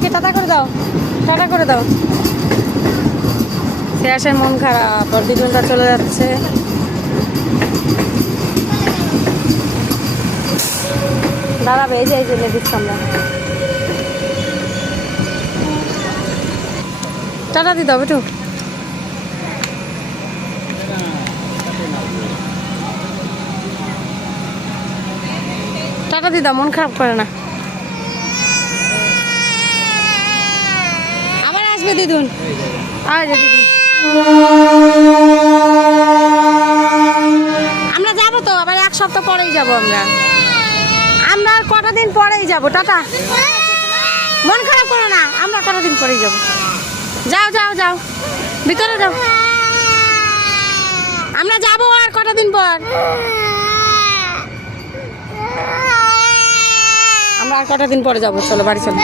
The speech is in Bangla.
সবাইকে টাটা করে দাও, টাটা করে দাও। শ্রেয়াসের মন খারাপ, ওর দিদুনটা চলে যাচ্ছে। দাঁড়াবে, এই যে লেডিস সামনে। টাটা দিতে হবে একটু। টাটা দিদা, মন খারাপ করে না। আবার আসবে দিদুন, আর দিদুন। আমরা যাবো তো আবার, 1 সপ্তাহ পরেই যাবো আমরা। আমরা আর কটা দিন পরেই যাবো। টাটা, মন খারাপ করো না, আমরা কটা দিন পরেই যাবো। যাও যাও যাও, ভিতরে যাও। আমরা যাবো আর কটা দিন পর। আমরা আর কটা দিন পরে যাবো, চলো বাড়ি চলো।